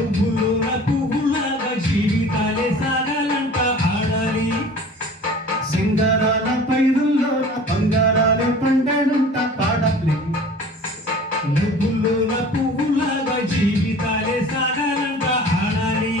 నువ్వులోన పువ్వులాగా జీవితాలే సాగాలంట ఆడాలి. సింగారాల పైరుల్లో బంగారాలే పండేనంట పాడాలి. నువ్వులోన పువ్వులాగా జీవితాలే సాగాలంట ఆడాలి.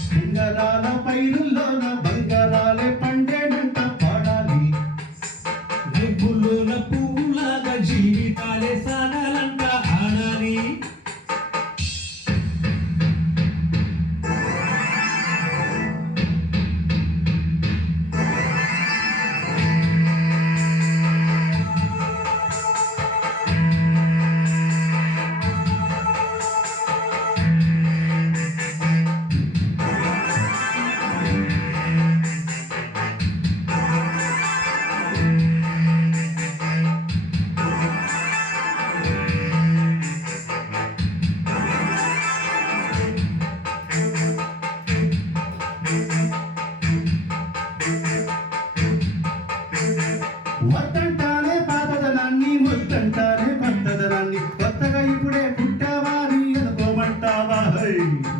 సింగారాల పైరుల్లోన బంగారాలే పండేనంట పాడాలి. నువ్వులోన పువ్వులాగా జీవితాలే సాగాలంట ఆడాలి. వద్దంటానే పాతదనాన్ని, ముద్దంటానే కొత్తదనాన్ని, కొత్తగా ఇప్పుడే పుట్టావా నీ అనుకోమంటావా?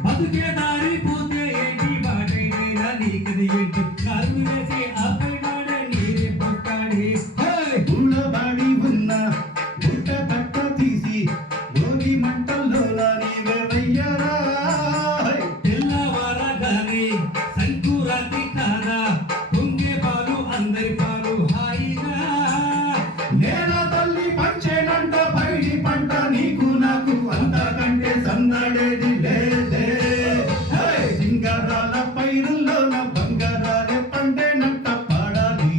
బతుకే దారి పోతే ఏంటి బాటైనా నీకది ఏంటి కాలు వేసి ఆపై నాడే నీరే పట్టాడే. ఊళ్ళోబాడి ఉన్న గుట్ట కట్ట తీసి భోగి మంటల్లోన నీవే వెయ్యరా. తెల్లవారగానే సంకురాత్రి కాదా పొంగే పాలు అందరి పాలు హాయిగా. నేల తల్లి పంచేనంట పైడి పంట నీకు నాకు అంతకంటే సందడేది లేదే. సింగారాల పైరుల్లోన బంగారాలే పండేనంట పాడాలి.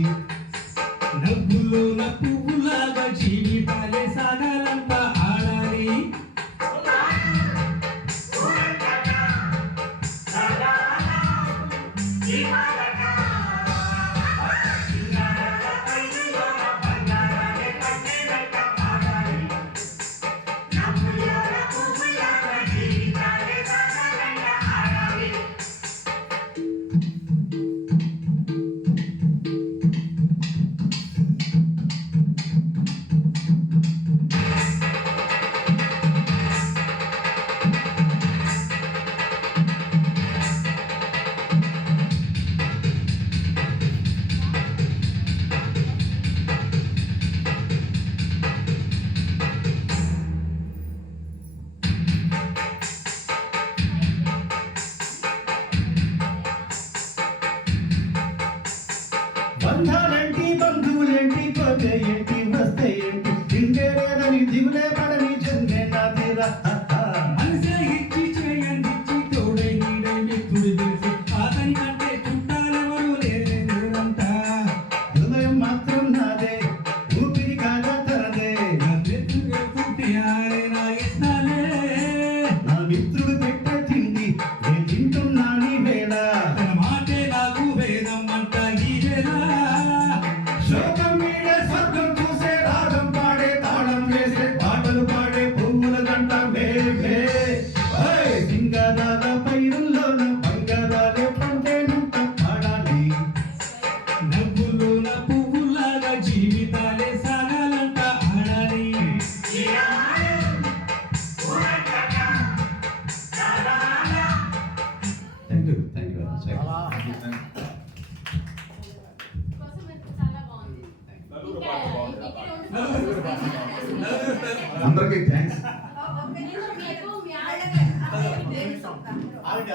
నవ్వులోన పువ్వులాగా జీవితాలే సాగాలంట ఆడాలి. బంధాలేంటి బంధువులేంటి పోతే ఏంటి వస్తే ఏంటి తిండే లేదని దిగులే పడని జన్మే నాదిరా. మనసే ఇచ్చి చేయందిచ్చి తోడై నీడై ఎప్పుడు తెలిసి అతని కంటే చుట్టాలెవరు లేరంట. హృదయం మాత్రం నాదే, ఊపిరి కాగా తనదే. నా చేతులు పుట్టి ఆరేనా ఇస్తాలే. నా మిత్రుడు పెట్టే తిండి నే తింటున్నా నీ వేళ. తన మాటే నాకు వేదం అంట ఈ వేళ. శోకం మీడే స్వర్గం చూసే రాగం పాడే తాళం వేసే పాటలు పాడే పువ్వుల గంట మేమే. సింగారాల పైరుల్లోన బంగారాలే పండేనంట పాడాలి. నవ్వులోన పువ్వులాగా జీవితాలే సాగాలంట ఆడాలి. Thank you very much. అందరికీ థ్యాంక్స్. ఆవిడ